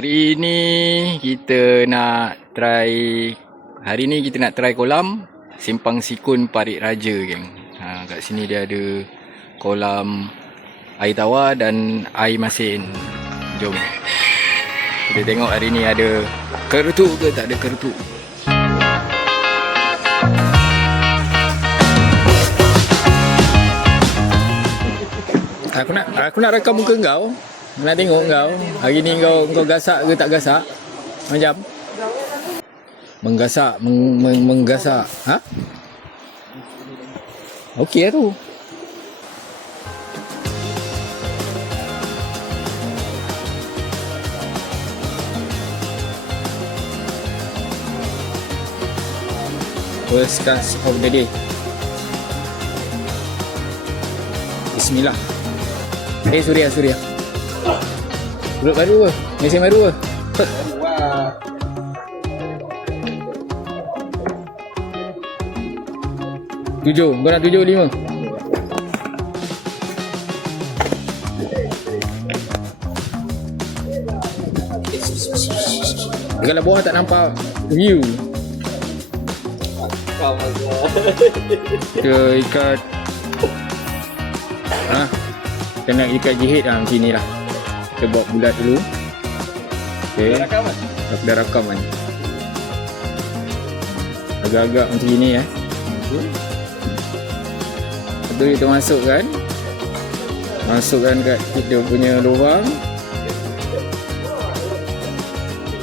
Hari ni kita nak try kolam Simpang Sikun Parit Raja, geng. Kat sini dia ada kolam air tawar dan air masin. Jom kita tengok hari ni ada kerutuk ke tak ada kerutuk. Aku nak rakam muka kau. Nak tengok kau. Hari ni kau gasak ke tak gasak? Macam menggasak, menggasak. Ha? Okey lah tu. First cast of the day. Bismillah. Suria. Duduk baru ke? Mesin baru ke? Tujuh. Kau nak 7, 5? Kalau bawah tak nampak view. Kita ikat. Kita nak ikat jihit macam ni lah. Kita buat bulat dulu. Okay. Dah rakam kan. Agak-agak macam ni Lepas tu kita masukkan kat kita punya lubang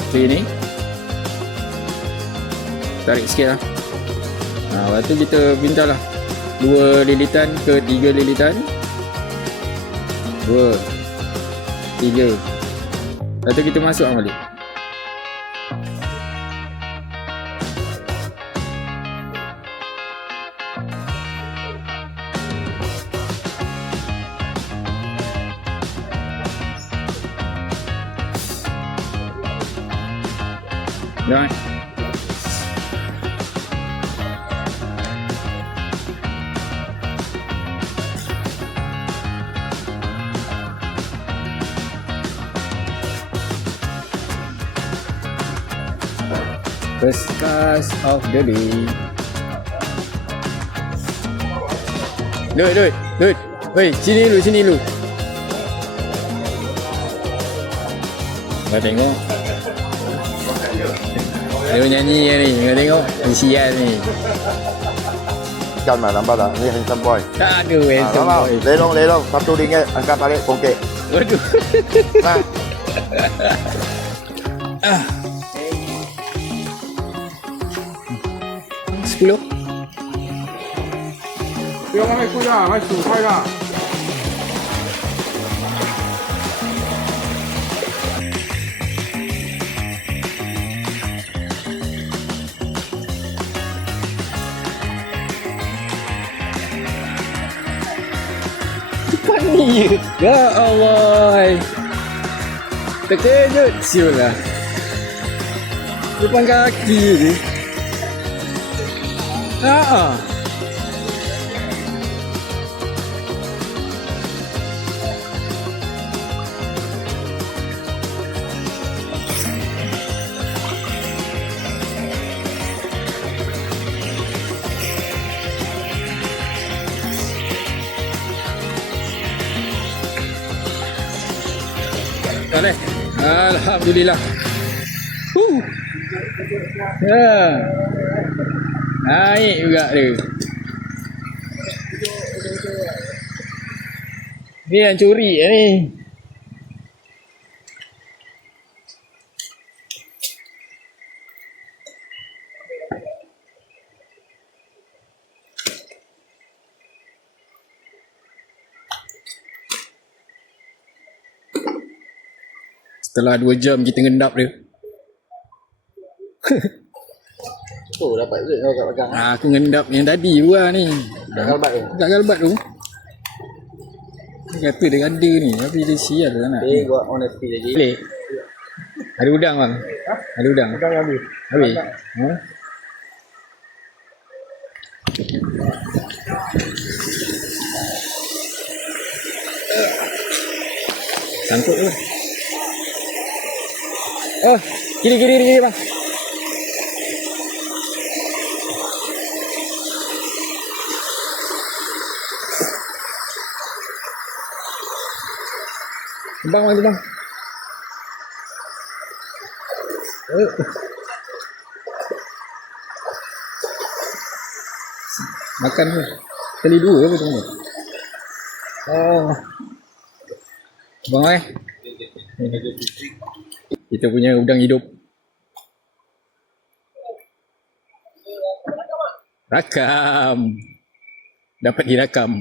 macam ni. Tarik sikit lah. Lepas tu kita pintar lah 2 lilitan ke 3 lilitan. 2, 3. Lepas tu kita masukkan balik. Dah. First cast of the day. Dud. Woi, sini lu. Kau tengok. Dia nyanyi ni, kau tengok. Sial ni. Ikan mah nampak tak? Ni handsome boy. Tak ada handsome boy. Lelong. RM1 angkat balik bongkek. Waduh. Nah. 10. 不要往外滚啊，来煮快了。Cepat ni. Ya Allah. Terkejut siul lah. Depan kaki ni. Alhamdulillah. Naik juga dia. Ni yang curi ni. Setelah 2 jam kita ngendap dia. Tu dapat duit kau kat belakang. Aku ngendap yang tadi juga ni. Kat galbat tu. Kat galbat tu. Dia kata dia ada ni, tapi dia sial lah nak. Buat honesty lagi. Boleh? Ada udang bang? Ada udang? Udang habis. Habis? Sangkut tu. Oh, kiri bang. Bang. Makan tu. Kali 2 ke macam mana? Oh. Bang kita punya udang hidup. Rakam. Dapat dirakam.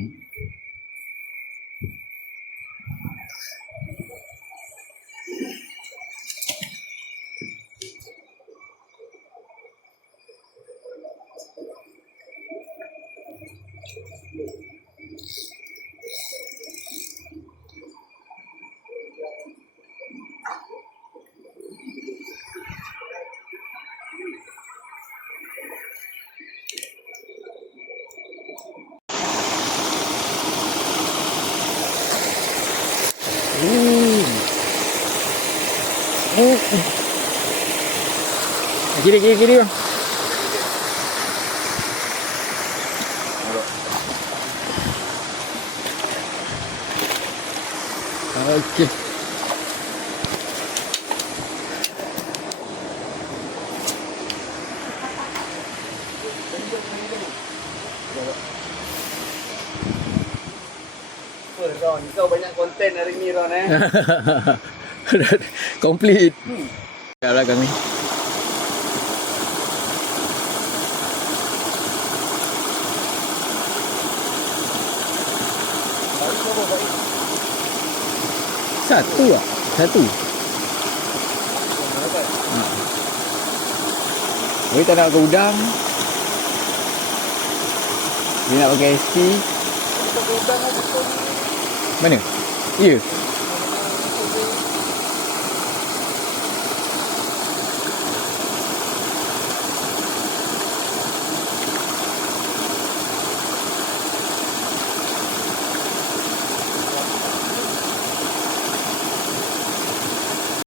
Kiri bang. Okey. Ron, kau banyak konten hari ni Ron Complete. Kat belakang ni. Satu lah. Dia tak nak pakai udang. Dia nak pakai ST. Mana? Ya.